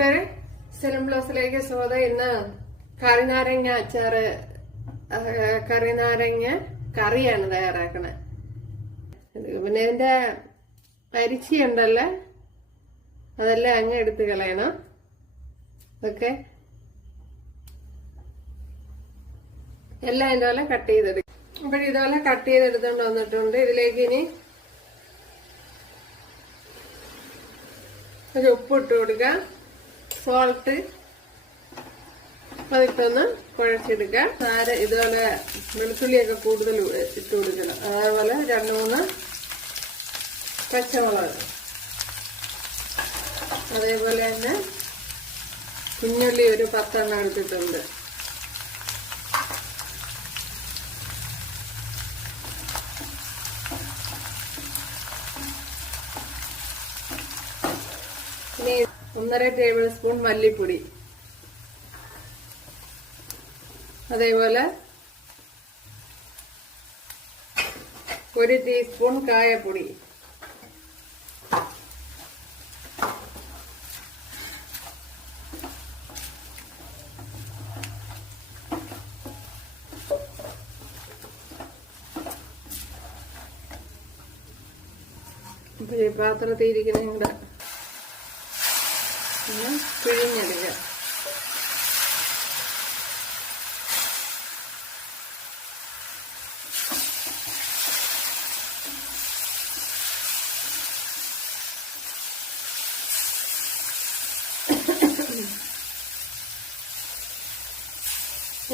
കൂട്ടുകാരെ, സെലം ബ്ലോസിലേക്ക് സ്വാഗതം. ഇന്ന് കറിനാരങ്ങ അച്ചാറ്, കറിനാരങ്ങ കറിയാണ് തയ്യാറാക്കണേ. പിന്നെ ഇതിന്റെ അരിച്ചി ഉണ്ടല്ലേ, അതെല്ലാം അങ്ങ് എടുത്ത് കളയണം. ഓക്കെ, എല്ലാം ഇതുപോലെ കട്ട് ചെയ്തെടുക്കും. ഇതുപോലെ കട്ട് ചെയ്തെടുത്തോണ്ട് വന്നിട്ടുണ്ട്. ഇതിലേക്ക് ഇനി ഒരു ഉപ്പ് ഇട്ട് കൊടുക്കാം, സോൾട്ട്, അതിട്ടൊന്ന് കുഴച്ചെടുക്കാം. ഇതുപോലെ വെളുത്തുള്ളിയൊക്കെ കൂടുതൽ ഇട്ട് കൊടുക്കണം. അതേപോലെ 2-3 പച്ചമുളക്, അതേപോലെ തന്നെ കുഞ്ഞുള്ളി ഒരു 10 എണ്ണം എടുത്തിട്ടുണ്ട്. ഇനി 1.5 ടേബിൾ സ്പൂൺ മല്ലിപ്പൊടി, അതേപോലെ 1 ടീസ്പൂൺ കായപ്പൊടി, പാത്രത്തിൽ ഇരിക്കുന്ന കൂടെ പിഴിഞ്ഞെടുക്കുക.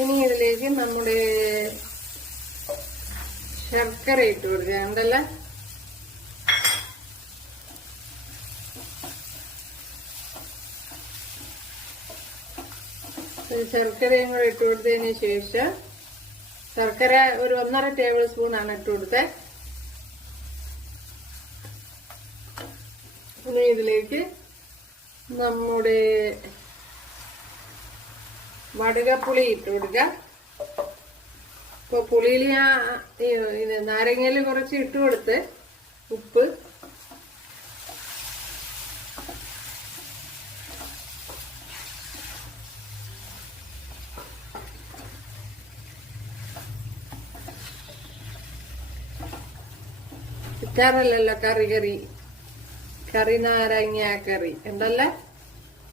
ഇനി ഇതിലേക്ക് നമ്മുടെ ശർക്കര ഇട്ട് കൊടുക്കുക. ഉണ്ടല്ലോ, ശർക്കരയും കൂടെ ഇട്ട് കൊടുത്തതിന് ശേഷം, ശർക്കര ഒരു 1.5 ടേബിൾ സ്പൂൺ ആണ് ഇട്ട് കൊടുത്തത്. ഇനി ഇതിലേക്ക് നമ്മുടെ വടുകപ്പുളി ഇട്ട് കൊടുക്കുക. ഇപ്പൊ പുളിയിൽ ഞാൻ നാരങ്ങയിൽ കുറച്ച് ഇട്ട് കൊടുത്ത്, ഉപ്പ്, ഇറ്റാറല്ലല്ലോ കറി നാരങ്ങ കറി ഉണ്ടല്ലേ.